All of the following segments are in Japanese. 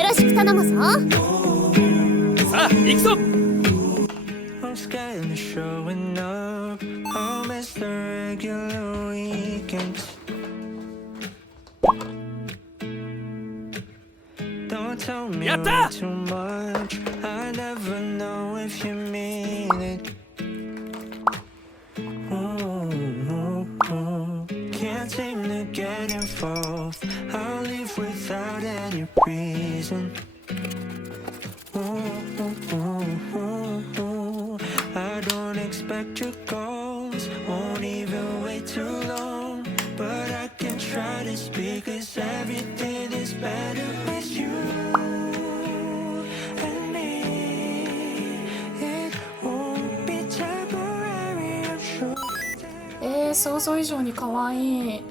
よろしく頼むぞ。さあ行くぞ。I'm scared of showing up. I'll miss the regular weekends. Don't tell me Yatta! too much. I never know if you mean it. Ooh, can't seem to get involved. I'll leave without any reason. I don't expect your calls, won't even wait too long. But I can try to speak, 'cause everything is better with you and me. It won't be temporary, I'm sure. 想像以上に可愛い。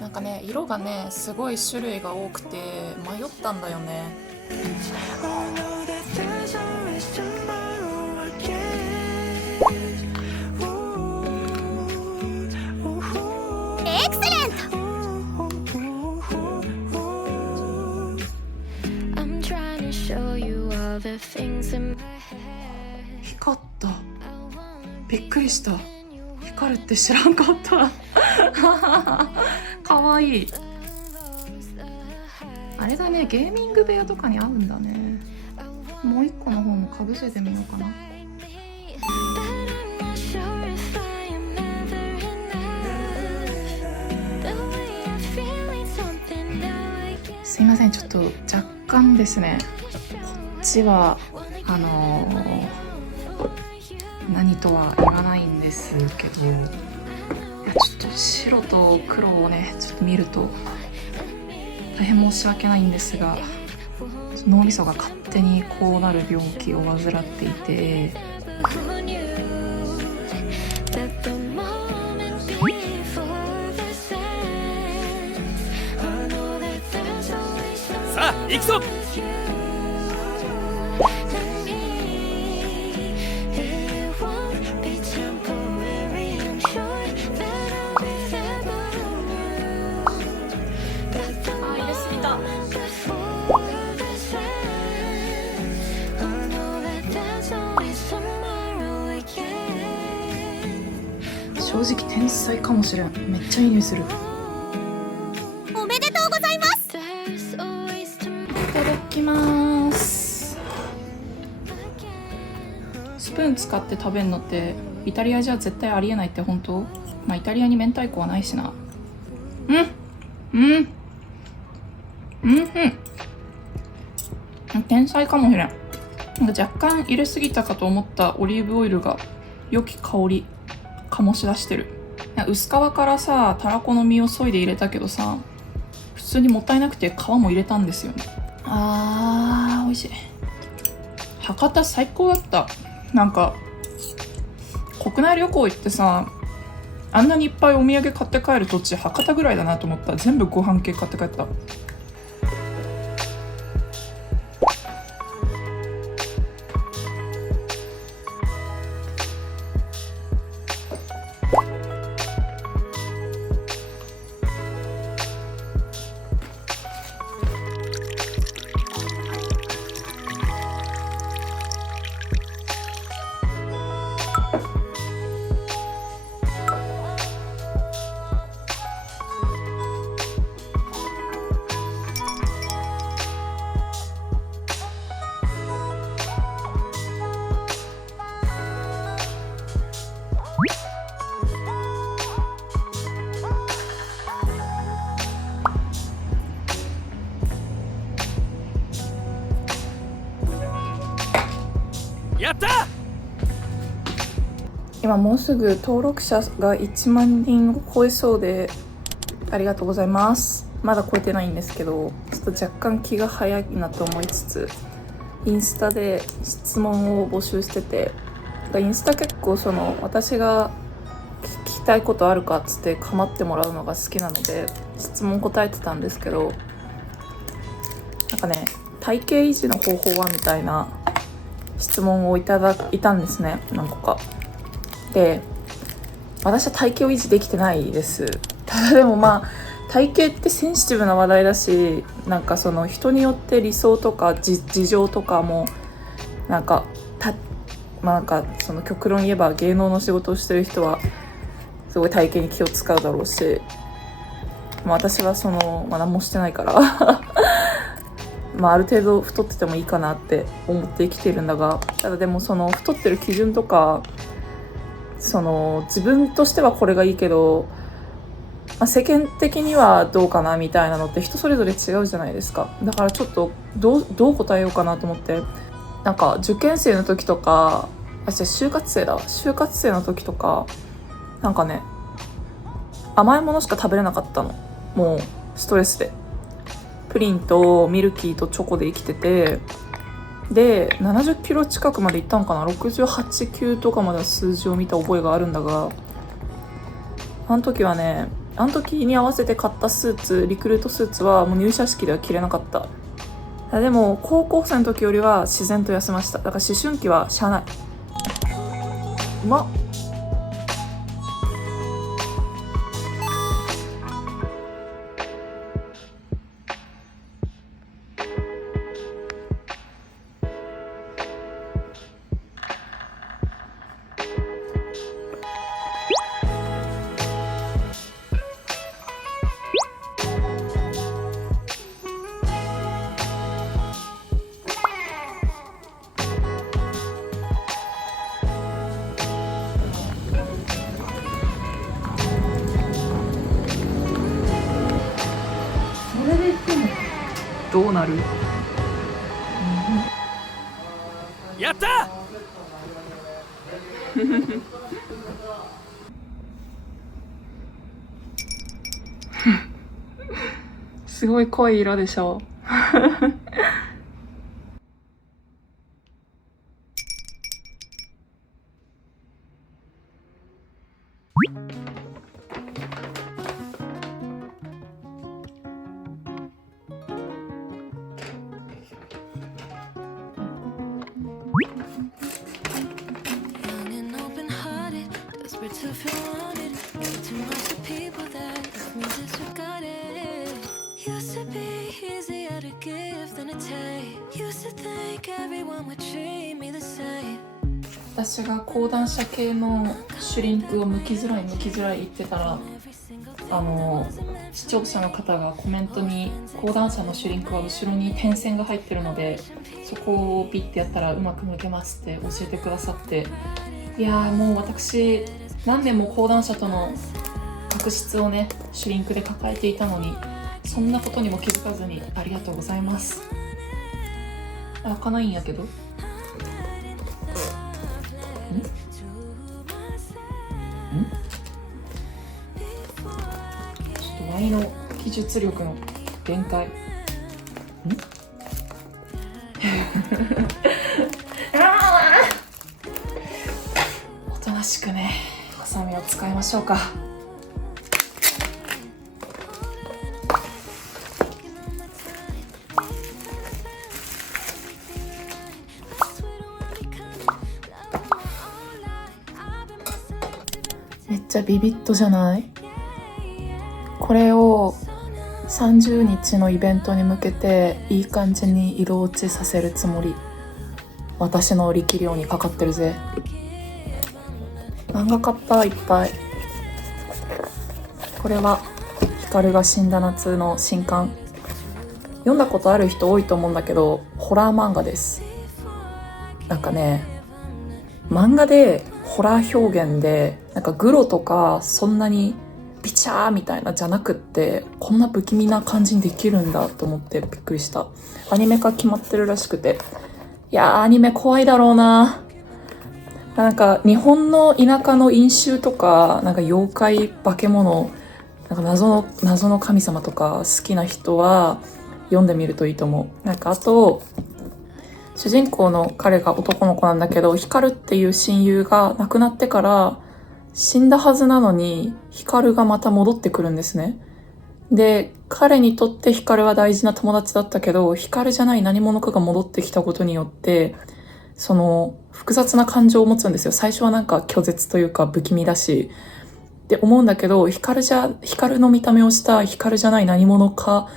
なんかね、色がねすごい種類が多くて迷ったんだよね。I know that there's always tomorrow again. Ooh, エクセレント。 I'm trying to show you all the things in my head. 光った。びっくりした。光るって知らんかった。かわいい。あれだね、ゲーミング部屋とかに合うんだね。もう一個の方もかぶせてみようかな。But I'm not sure if I am ever enough. The way I'm feeling something now I can't. すいません、ちょっと若干ですね、こっちは何とは言わないんですけど、いやちょっと白と黒をねちょっと見ると大変申し訳ないんですが、脳みそが勝手にこうなる病気を患っていて、 Who knew that the moment before the sense? I know that there's always さあ行くぞ。 and me. It won't be temporary. I'm sure that I'll be there that the あ、入れすぎた。 before the sense. I know that there's always tomorrow again. 正直天才かもしれん。めっちゃいい匂いする。おめでとうございます。 There's always tomorrow. いただきます。スプーン使って食べるのってイタリアじゃ絶対ありえないって本当？まあイタリアに明太子はないしな。天才かもしれん。なんか若干入れすぎたかと思ったオリーブオイルが良き香り醸し出してる。薄皮からさ、たらこの実を削いで入れたけどさ、普通にもったいなくて皮も入れたんですよね。美味しい。博多最高だった。なんか国内旅行行ってさ、あんなにいっぱいお土産買って帰る土地博多ぐらいだなと思った。全部ご飯系買って帰った。やった。今もうすぐ登録者が1万人を超えそうで、ありがとうございます。まだ超えてないんですけど、ちょっと若干気が早いなと思いつつ、インスタで質問を募集してて、インスタ結構私が聞きたいことあるかっつって構ってもらうのが好きなので質問答えてたんですけど、なんかね、体型維持の方法はみたいな質問をいたんですね、何個か。で、私は体型を維持できてないです。ただでもまあ体型ってセンシティブな話題だし、なんかその人によって理想とか事情とかもなんかなんかその極論言えば芸能の仕事をしてる人はすごい体型に気を使うだろうし、私は何もしてないからある程度太っててもいいかなって思って生きているんだが、ただでもその太ってる基準とか自分としてはこれがいいけど、世間的にはどうかなみたいなのって人それぞれ違うじゃないですか。だからちょっとどう答えようかなと思って、なんか受験生の時とか就活生の時とかなんかね、甘いものしか食べれなかったの。もうストレスでプリンとミルキーとチョコで生きてて、で70キロ近くまで行ったのかな、68、9とかまでは数字を見た覚えがあるんだが、あの時に合わせて買ったスーツ、リクルートスーツはもう入社式では着れなかった。でも高校生の時よりは自然と痩せました。だから思春期はしゃあない。うまっ。どうなる？やったすごい濃い色でしょYoung and open-hearted, desperate to feel wanted. Gave too much to people that left me disregarded. Used to be easier to give than to take. Used to think everyone would treat me the same. 私が講談社系のシュリンクを剥きづらい言ってたら、視聴者の方がコメントに講談社のシュリンクは後ろに点線が入ってるので、そこをピッてやったらうまく剥けますって教えてくださって、いやーもう私何年も講談社との確執をねシュリンクで抱えていたのに、そんなことにも気づかずにありがとうございます。開かないんやけど、ワイの技術力の限界。おとなしくね、ハサミを使いましょうか。めっちゃビビッとじゃない？これを30日のイベントに向けていい感じに色落ちさせるつもり。私の力量にかかってるぜ。漫画買ったいっぱい。これは光が死んだ夏の新刊。読んだことある人多いと思うんだけど、ホラー漫画です。なんかね、漫画でホラー表現でなんかグロとかそんなにビチャーみたいなじゃなくって、こんな不気味な感じにできるんだと思ってびっくりした。アニメ化決まってるらしくて、いやーアニメ怖いだろうな。なんか日本の田舎の飲酒とか、なんか妖怪化け物、なんか謎の神様とか好きな人は読んでみるといいと思う。なんかあと主人公の彼が男の子なんだけど、光っていう親友が亡くなってから死んだはずなのに光がまた戻ってくるんですね。で、彼にとって光は大事な友達だったけど、光じゃない何者かが戻ってきたことによって複雑な感情を持つんですよ。最初はなんか拒絶というか不気味だし、って思うんだけど、光の見た目をした光じゃない何者か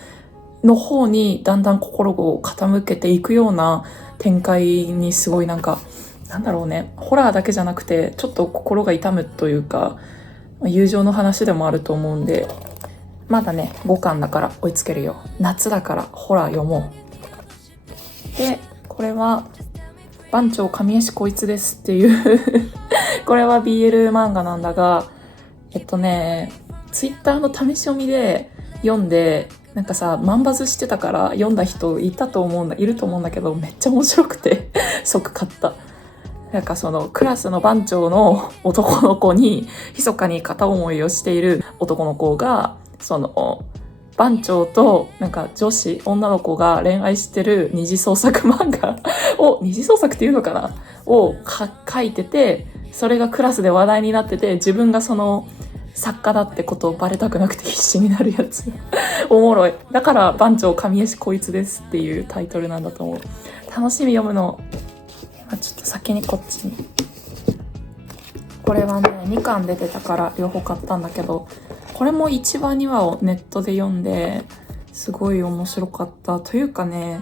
の方にだんだん心を傾けていくような展開に、すごいなんか、なんだろうね、ホラーだけじゃなくてちょっと心が痛むというか、友情の話でもあると思うんで、まだね5巻だから追いつけるよ。夏だからホラー読もう。でこれは番長神石こいつですっていうこれは BL 漫画なんだが、ツイッターの試し読みで読んで、なんかさ、万バズしてたから読んだ人いると思うんだけど、めっちゃ面白くて即買った。なんかそのクラスの番長の男の子に密かに片思いをしている男の子が、その番長となんか女の子が恋愛してる二次創作漫画を、二次創作っていうのかなを書いてて、それがクラスで話題になってて、自分がその作家だってことをバレたくなくて必死になるやつおもろい。だから番長神石こいつですっていうタイトルなんだと思う。楽しみ読むの。ちょっと先にこっちに、これはね2巻出てたから両方買ったんだけど、これも1話2話をネットで読んで、すごい面白かったというかね、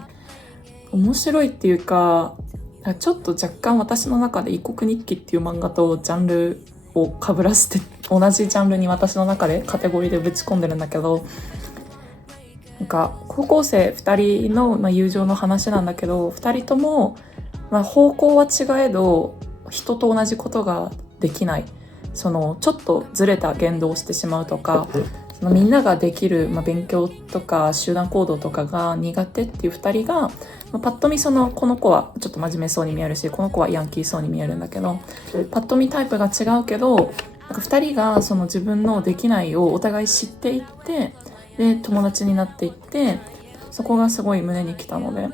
面白いっていうか、ちょっと若干私の中で異国日記っていう漫画とジャンルを被らせて、同じジャンルに私の中でカテゴリーでぶち込んでるんだけど、なんか高校生2人の、友情の話なんだけど、2人とも、方向は違えど人と同じことができない、そのちょっとずれた言動をしてしまうとか、そのみんなができる、勉強とか集団行動とかが苦手っていう2人が、パッと見この子はちょっと真面目そうに見えるし、この子はヤンキーそうに見えるんだけど、パッと見タイプが違うけど、なんか2人がその自分のできないをお互い知っていって、で友達になっていって、そこがすごい胸にきたので、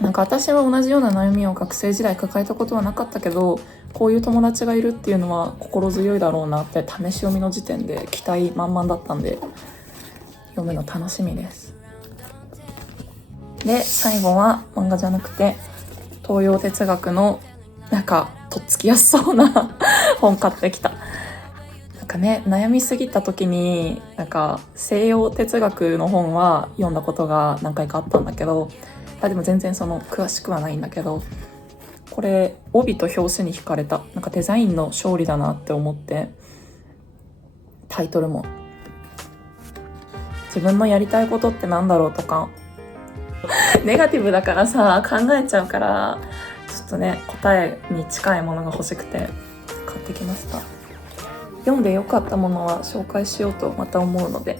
なんか私は同じような悩みを学生時代抱えたことはなかったけど、こういう友達がいるっていうのは心強いだろうなって試し読みの時点で期待満々だったんで、読むの楽しみです。で最後は漫画じゃなくて東洋哲学のなんかとっつきやすそうな本買ってきた。なんかね、悩みすぎた時になんか西洋哲学の本は読んだことが何回かあったんだけど、でも全然詳しくはないんだけど、これ帯と表紙に惹かれた。なんかデザインの勝利だなって思って、タイトルも自分のやりたいことってなんだろうとかネガティブだからさ考えちゃうから、ちょっとね答えに近いものが欲しくて買ってきました。読んでよかったものは紹介しようとまた思うので、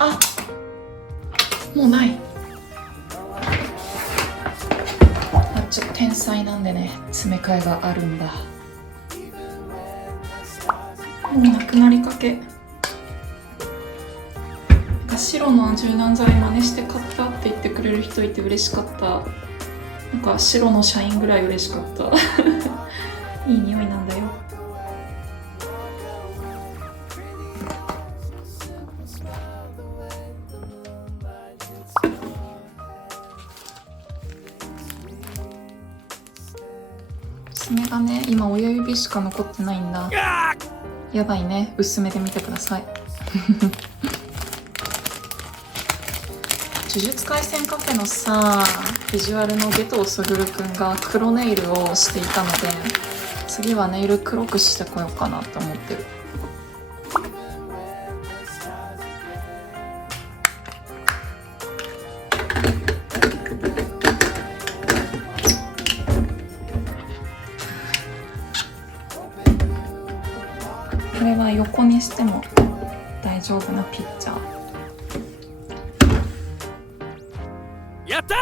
あ、もうない。ちょっと天才なんでね、詰め替えがあるんだ。もうなくなりかけ。白の柔軟剤真似して買ったって言ってくれる人いて嬉しかった。なんか白のシャインぐらい嬉しかったいい匂いなんだよ。爪がね、今親指しか残ってないんだ。やばいね、薄めで見てください呪術廻戦カフェのさ、ビジュアルのゲトウスグルくんが黒ネイルをしていたので、次はネイル黒くしてこようかなと思ってる。これは横にしても大丈夫なピッチャー。やった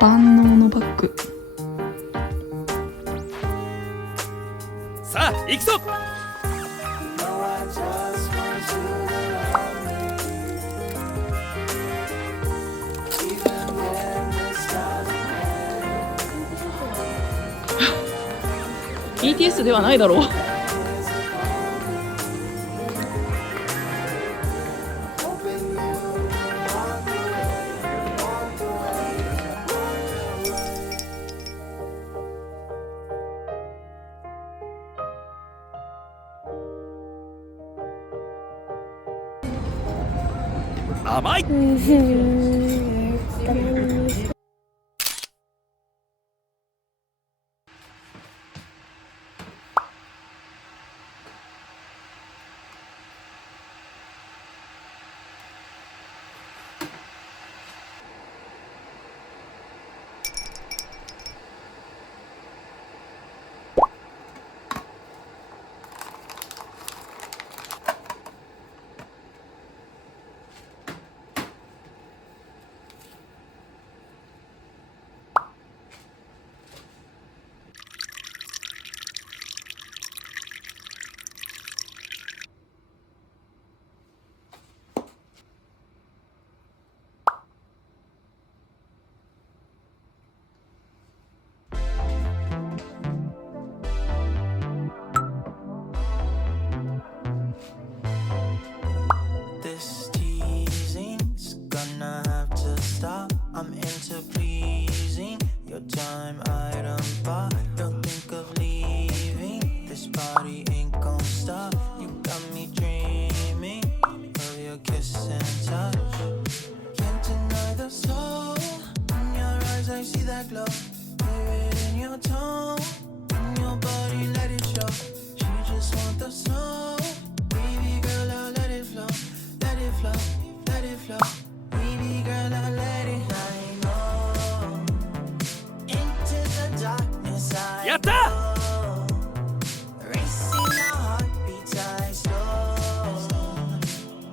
万能のバッグ。さあ行くぞ。 No, I just BTS ではないだろう。甘い。This teasing's gonna have to stop. I'm into pleasing your time item, but don't think of leaving. This party ain't gonna stop. You got me dreaming of your kiss and touch. Can't deny the soul in your eyes. I see that glow. Hear it in your tone. In your body, let it show. She just want the soul. Baby girl, I'll let it flow. Let it flow, let it flow. Baby girl, I'll let it flow. Into the darkness I やった。 Racing my heartbeats I slow.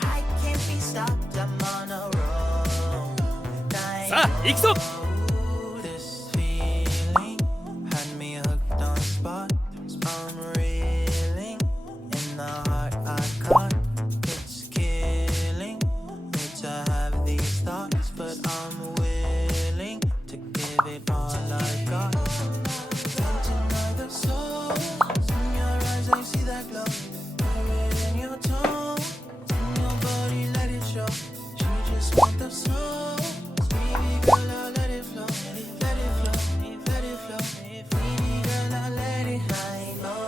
I can't be stopped, I'm on a roll. さあ行くぞ。 This feeling had me hooked on spot. I'm reeling in the heart I caught. It's killing me to have these thoughts, but I'm willing to give it all I got. Can't deny the soul in your eyes. I see that glow. Hear it in your tone. In your body, let it show. She just want the soul. Baby girl, I'll let it flow. Let it flow, let it flow. Baby girl, I'll let it flow.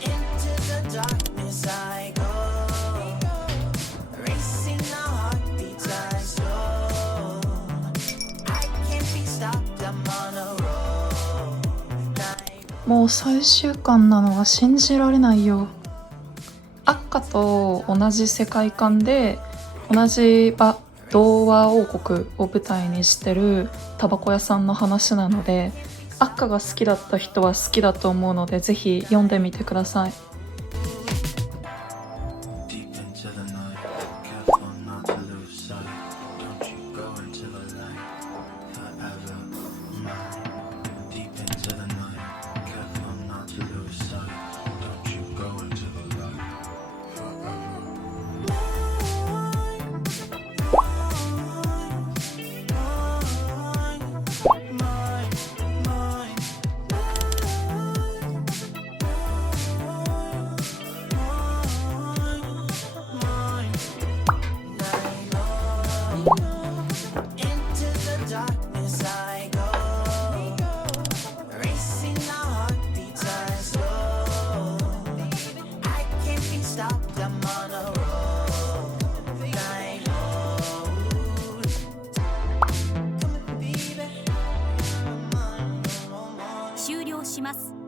Into the darkness I go. Racing the heartbeats I slow. I can't be stopped, I'm on a roll. もう最終巻なのが信じられないよ。アッカと同じ世界観で同じ童話王国を舞台にしてるタバコ屋さんの話なので、アッカが好きだった人は好きだと思うので、ぜひ読んでみてください。 Deep into the night, careful not to lose sight. Don't you go into the light, forever mine. Deep into the night, careful not to lose sight. Don't you go into the light, forever Into the darkness I go. Racing the heartbeats I slow. I can't be stopped, I'm on a roll. Night road. Come on, baby. 終了します。